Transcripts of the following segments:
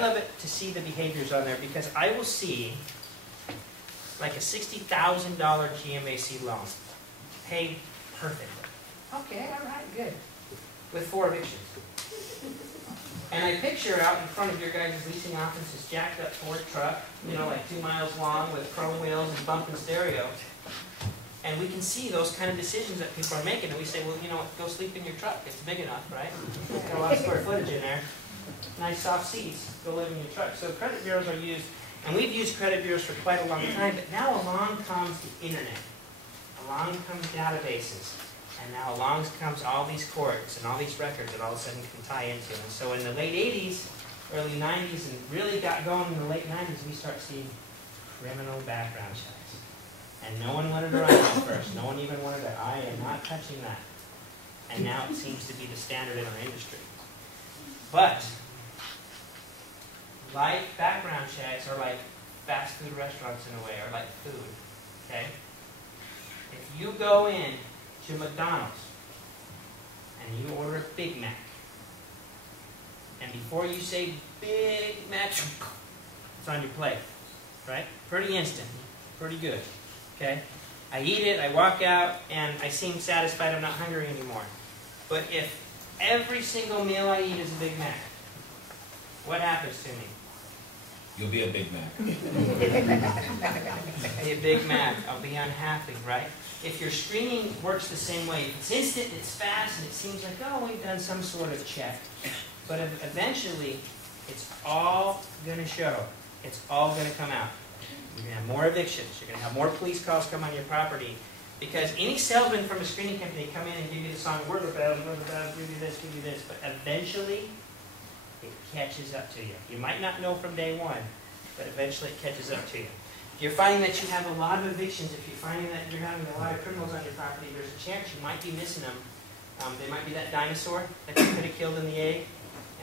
love it to see the behaviors on there, because I will see like a $60,000 GMAC loan paid perfectly. Okay, all right, good. With 4 evictions. And I picture out in front of your guys' leasing office this jacked up Ford truck, you know, like 2 miles long with chrome wheels and bumping stereo. And we can see those kind of decisions that people are making. And we say, well, you know what, go sleep in your truck. It's big enough, right? Got a lot of square footage in there. Nice soft seats. Go live in your truck. So credit bureaus are used, and we've used credit bureaus for quite a long time. But now along comes the internet. Along comes databases. And now along comes all these courts and all these records that all of a sudden can tie into. And so in the late 80s, early 90s, and really got going in the late 90s, we start seeing criminal background checks. And no one wanted to write it first. No one even wanted to, I am not touching that. And now it seems to be the standard in our industry. But, like background checks are like fast food restaurants in a way, or like food, okay? If you go in to McDonald's and you order a Big Mac, and before you say Big Mac, it's on your plate, right? Pretty instant, pretty good, okay? I eat it, I walk out, and I seem satisfied, I'm not hungry anymore. But if every single meal I eat is a Big Mac, what happens to me? You'll be a Big Mac. I'll be a Big Mac. I'll be unhappy, right? If your screening works the same way, it's instant, it's fast, and it seems like, oh, we've done some sort of check. But eventually, it's all going to show. It's all going to come out. You're going to have more evictions. You're going to have more police calls come on your property. Because any salesman from a screening company come in and give you the song, we're the best, give you this. But eventually, it catches up to you. You might not know from day one, but eventually it catches up to you. If you're finding that you have a lot of evictions, if you're finding that you're having a lot of criminals on your property, there's a chance you might be missing them. They might be that dinosaur that you could have killed in the egg,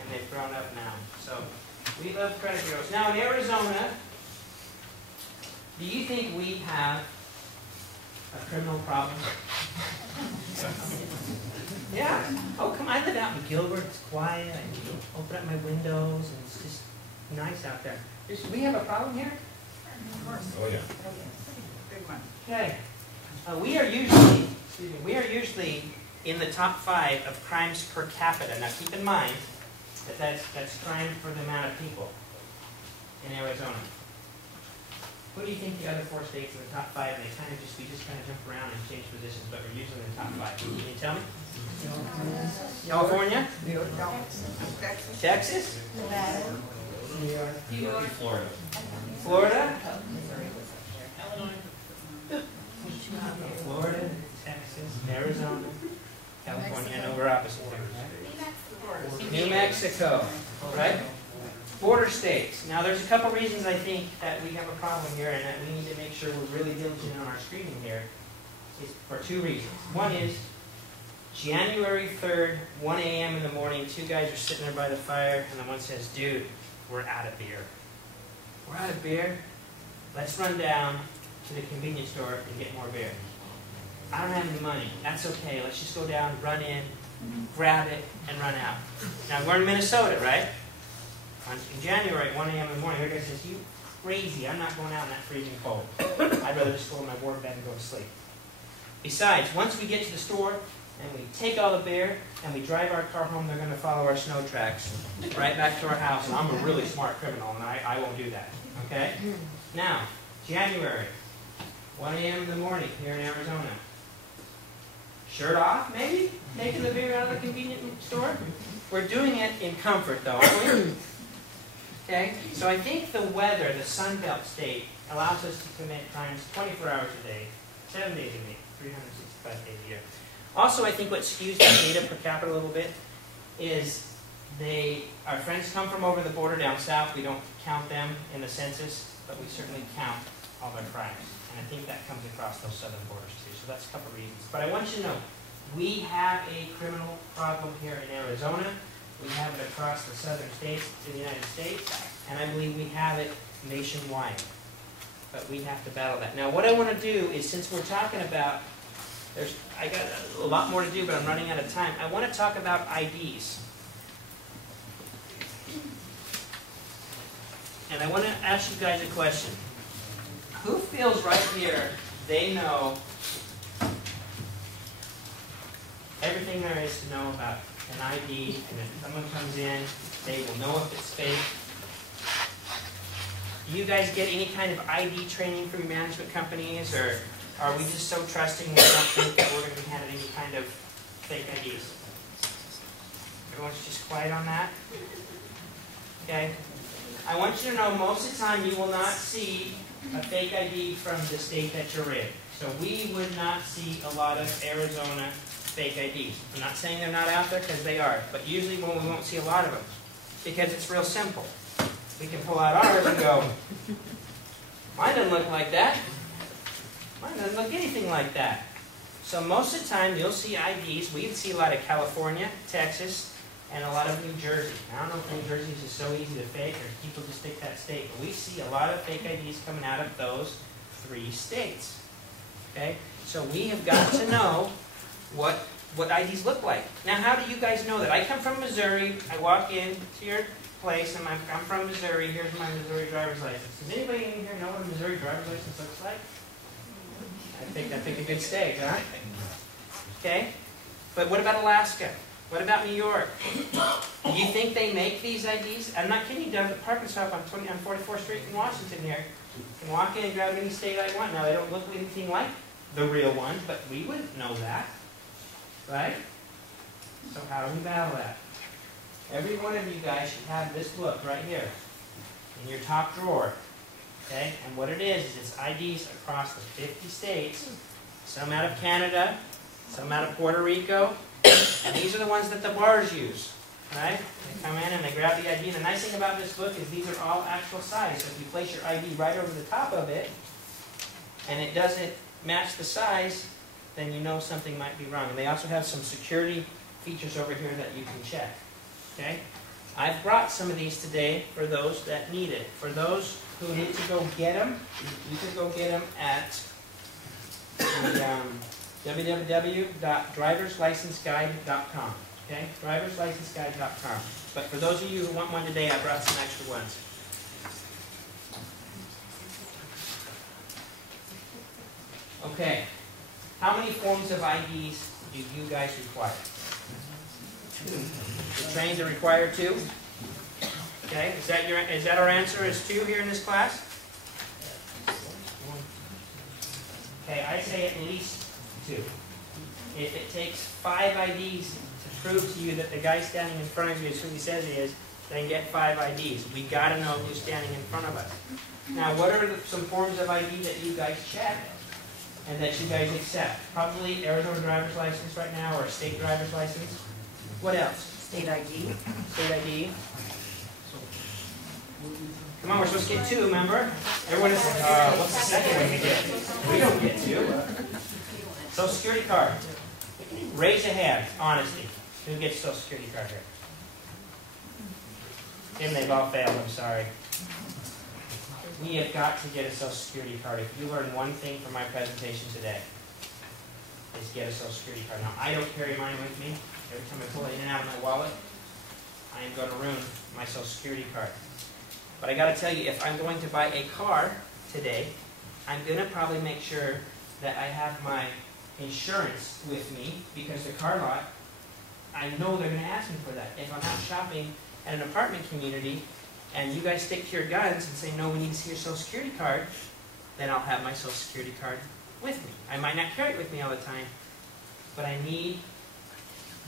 and they've grown up now. So we love credit bureaus. Now in Arizona, do you think we have a criminal problem? Yeah. Oh, come on. I live out in Gilbert. It's quiet. I open up my windows, and it's just nice out there. We have a problem here? Of course. Oh, yeah. Big one. Okay. We are usually in the top 5 of crimes per capita. Now, keep in mind that that's crime for the amount of people in Arizona. Who do you think the other 4 states in the top 5? And we just kind of jump around and change positions, but we're usually in the top 5. Can you tell me? California? New York. Texas? Nevada. New York. Florida. Florida? Florida, Texas, Arizona, California. I know we're opposite here. New Mexico, right? Border states. Now, there's a couple reasons I think that we have a problem here, and that we need to make sure we're really diligent on our screening here. Is for 2 reasons. One is January 3rd, 1 a.m. in the morning. 2 guys are sitting there by the fire, and the one says, "Dude, we're out of beer. We're out of beer. Let's run down to the convenience store and get more beer. I don't have any money. That's okay. Let's just go down, run in, grab it, and run out." Now, we're in Minnesota, right? In January, 1 a.m. in the morning, your guy says, "You crazy. I'm not going out in that freezing cold. I'd rather just go in my warm bed and go to sleep." Besides, once we get to the store and we take all the beer and we drive our car home, they're going to follow our snow tracks right back to our house. And I'm a really smart criminal, and I won't do that. Okay? Now, January, 1 a.m. in the morning here in Arizona. Shirt off, maybe? Taking the beer out of the convenience store? We're doing it in comfort, though, aren't we? Okay? So I think the weather, the Sun Belt state, allows us to commit crimes 24 hours a day, 7 days a week, 365 days a year. Also, I think what skews the data per capita a little bit is our friends come from over the border down south. We don't count them in the census, but we certainly count all their crimes. And I think that comes across those southern borders too. So that's a couple reasons. But I want you to know, we have a criminal problem here in Arizona. We have it across the southern states in the United States. And I believe we have it nationwide. But we have to battle that. Now, what I want to do is, since we're talking about, I got a lot more to do, but I'm running out of time. I want to talk about IDs. and I want to ask you guys a question. Who feels right here they know everything there is to know about an ID, and if someone comes in, they will know if it's fake? Do you guys get any kind of ID training from your management companies, or are we just so trusting that we don't think that we're going to be handed any kind of fake IDs? Everyone's just quiet on that? Okay? I want you to know most of the time you will not see a fake ID from the state that you're in. So we would not see a lot of Arizona fake IDs. I'm not saying they're not out there, because they are, but usually we won't see a lot of them, because it's real simple. We can pull out ours and go, mine doesn't look like that. Mine doesn't look anything like that. So most of the time you'll see IDs. We see a lot of California, Texas, and a lot of New Jersey. I don't know if New Jersey is so easy to fake, or people just pick that state, but we see a lot of fake IDs coming out of those 3 states. Okay? So we have got to know what IDs look like. Now, how do you guys know that? I come from Missouri. I walk into your place, and I'm from Missouri. Here's my Missouri driver's license. Does anybody in here know what a Missouri driver's license looks like? I picked a good state, huh? Okay? But what about Alaska? What about New York? Do you think they make these IDs? I'm not kidding you. Down at the parking stop on 44th Street in Washington here, you can walk in and grab any state I want. Now, they don't look anything like the real one, but we wouldn't know that. Right? So how do we battle that? Every one of you guys should have this book right here in your top drawer. Okay? And what it is it's IDs across the 50 states, some out of Canada, some out of Puerto Rico, and these are the ones that the bars use. Right? They come in and they grab the ID. And the nice thing about this book is these are all actual size. So if you place your ID right over the top of it, and it doesn't match the size, then you know something might be wrong. And they also have some security features over here that you can check. Okay? I've brought some of these today for those that need it. For those who need to go get them, you can go get them at the www.driverslicenseguide.com. Okay? driverslicenseguide.com. But for those of you who want one today, I brought some extra ones. Okay. How many forms of IDs do you guys require? 2. The trains are required 2? Okay, is that our answer is 2 here in this class? Okay, I say at least 2. If it takes 5 IDs to prove to you that the guy standing in front of you is who he says he is, then get 5 IDs. We got to know who's standing in front of us. Now, what are some forms of ID that you guys check and that you guys accept? Probably Arizona driver's license right now, or a state driver's license. What else? State ID. State ID. Come on, we're supposed to get 2, remember? Everyone is, what's the second one we get? We don't get 2. Social Security card. Raise a hand, honesty. Who gets a Social Security card here? Tim, they've all failed, I'm sorry. We have got to get a Social Security card. If you learn one thing from my presentation today, is get a Social Security card. Now, I don't carry mine with me. Every time I pull it in and out of my wallet, I am going to ruin my Social Security card. But I got to tell you, if I'm going to buy a car today, I'm going to probably make sure that I have my insurance with me, because the car lot, I know they're going to ask me for that. If I'm out shopping at an apartment community, and you guys stick to your guns and say, no, we need to see your Social Security card, then I'll have my Social Security card with me. I might not carry it with me all the time, but I need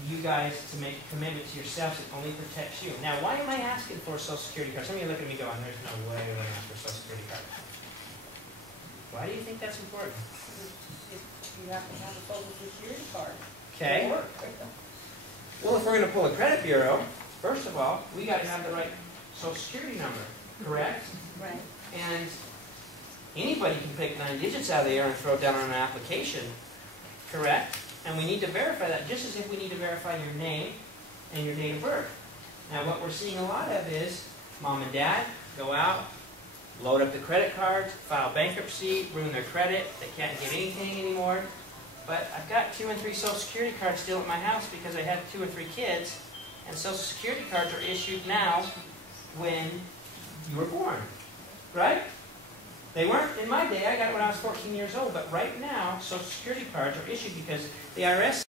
you guys to make a commitment to yourselves that only protects you. Now, why am I asking for a Social Security card? Some of you look at me going, there's no way we're going to ask for a Social Security card. Why do you think that's important? You have to have a Social Security card. Okay. Well, if we're going to pull a credit bureau, first of all, we got to have the right Social Security number, correct? Right. And anybody can pick 9 digits out of the air and throw it down on an application, correct? And we need to verify that, just as if we need to verify your name and your date of birth. Now, what we're seeing a lot of is mom and dad go out, load up the credit cards, file bankruptcy, ruin their credit, they can't get anything anymore. But I've got 2 and 3 Social Security cards still at my house because I had 2 or 3 kids, and Social Security cards are issued now when you were born, right? They weren't in my day. I got it when I was 14 years old. But right now, Social Security cards are issued because the IRS